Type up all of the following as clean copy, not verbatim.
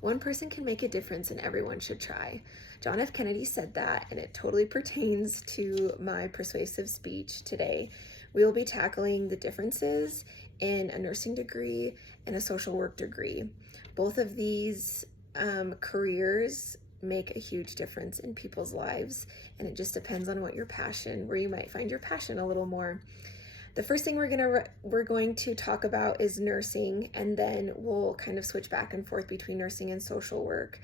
One person can make a difference and everyone should try. John F. Kennedy said that, and it totally pertains to my persuasive speech today. We will be tackling the differences in a nursing degree and a social work degree. Both of these careers make a huge difference in people's lives, and it just depends on what your passion, where you might find your passion a little more. The first thing we're going to talk about is nursing, and then we'll kind of switch back and forth between nursing and social work.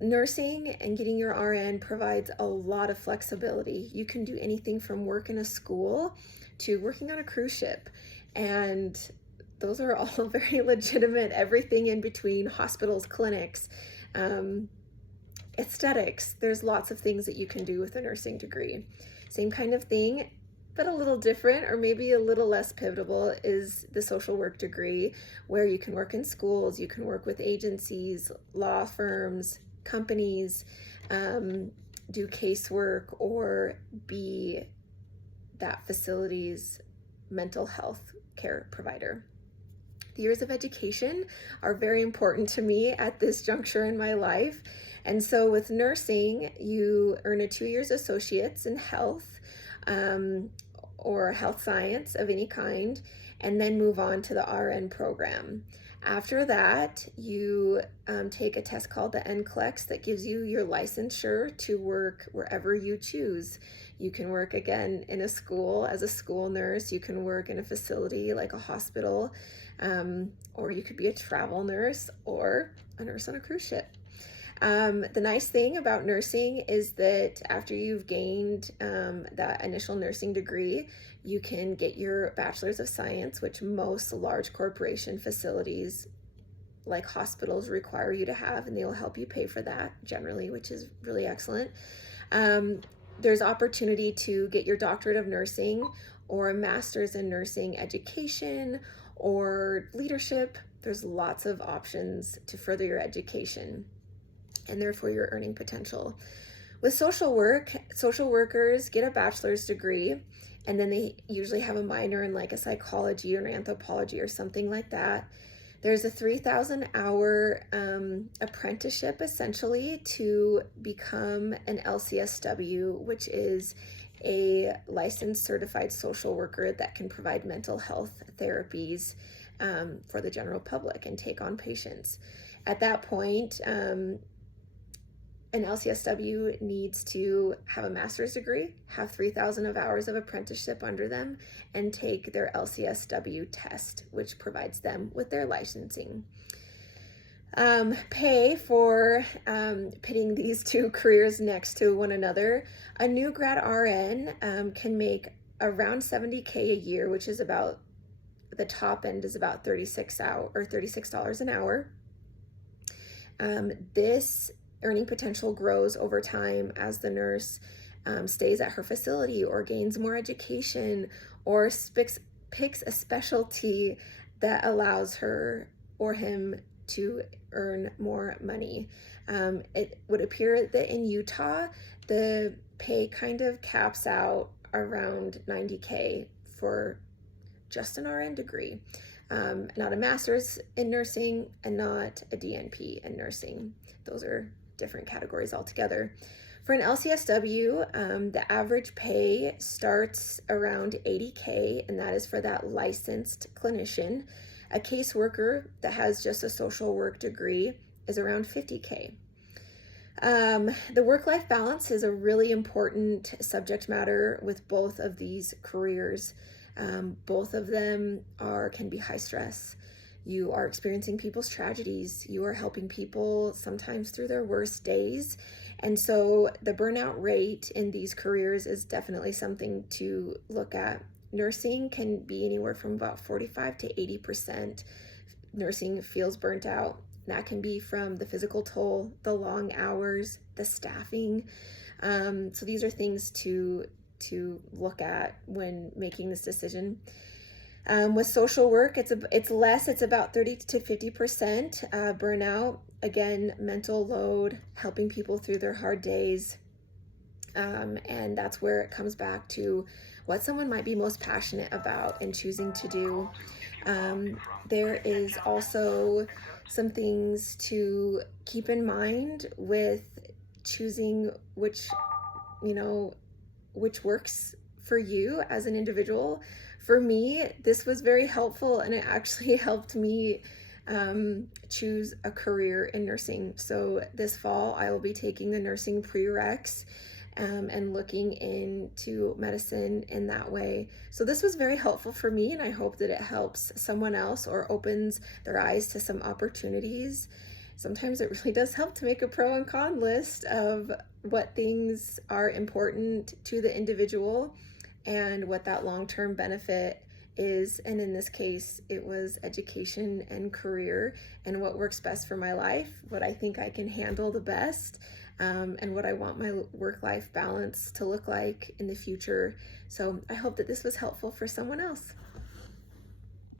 Nursing and getting your RN provides a lot of flexibility. You can do anything from work in a school to working on a cruise ship, and those are all very legitimate, everything in between, hospitals, clinics, aesthetics. There's lots of things that you can do with a nursing degree. Same kind of thing, but a little different, or maybe a little less pivotal, is the social work degree, where you can work in schools, you can work with agencies, law firms, companies, do casework, or be that facility's mental health care provider. The years of education are very important to me at this juncture in my life. And so with nursing, you earn a 2 years associate's in health, or health science of any kind, and then move on to the RN program. After that, you take a test called the NCLEX that gives you your licensure to work wherever you choose. You can work again in a school as a school nurse. You can work in a facility like a hospital, or you could be a travel nurse or a nurse on a cruise ship. The nice thing about nursing is that after you've gained that initial nursing degree, you can get your bachelor's of science, which most large corporation facilities like hospitals require you to have, and they will help you pay for that generally, which is really excellent. There's opportunity to get your doctorate of nursing or a master's in nursing education or leadership. There's lots of options to further your education and therefore your earning potential. With social work, social workers get a bachelor's degree, and then they usually have a minor in like a psychology or an anthropology or something like that. There's a 3,000 hour apprenticeship essentially to become an LCSW, which is a licensed certified social worker that can provide mental health therapies for the general public and take on patients. At that point, an LCSW needs to have a master's degree, have 3,000 of hours of apprenticeship under them, and take their LCSW test, which provides them with their licensing. Pay for pitting these two careers next to one another. A new grad RN can make around $70K a year, which is about, the top end is about $36 an hour. This earning potential grows over time as the nurse stays at her facility or gains more education or picks a specialty that allows her or him to earn more money. It would appear that in Utah, the pay kind of caps out around $90K for just an RN degree. Not a master's in nursing and not a DNP in nursing. Those are different categories altogether. For an LCSW, the average pay starts around $80K, and that is for that licensed clinician. A caseworker that has just a social work degree is around $50K. The work-life balance is a really important subject matter with both of these careers. Both of them can be high stress. You are experiencing people's tragedies. You are helping people sometimes through their worst days. And so the burnout rate in these careers is definitely something to look at. Nursing can be anywhere from about 45 to 80%. Nursing feels burnt out. That can be from the physical toll, the long hours, the staffing. So these are things to look at when making this decision. With social work, it's less. It's about 30 to 50% burnout. Again, mental load, helping people through their hard days. And that's where it comes back to what someone might be most passionate about and choosing to do. There is also some things to keep in mind with choosing you know, which works for you as an individual. For me, this was very helpful, and it actually helped me choose a career in nursing. So this fall, I will be taking the nursing prereqs and looking into medicine in that way. So this was very helpful for me, and I hope that it helps someone else or opens their eyes to some opportunities. Sometimes it really does help to make a pro and con list of what things are important to the individual and what that long-term benefit is. And in this case, it was education and career and what works best for my life, what I think I can handle the best, and what I want my work-life balance to look like in the future. So I hope that this was helpful for someone else.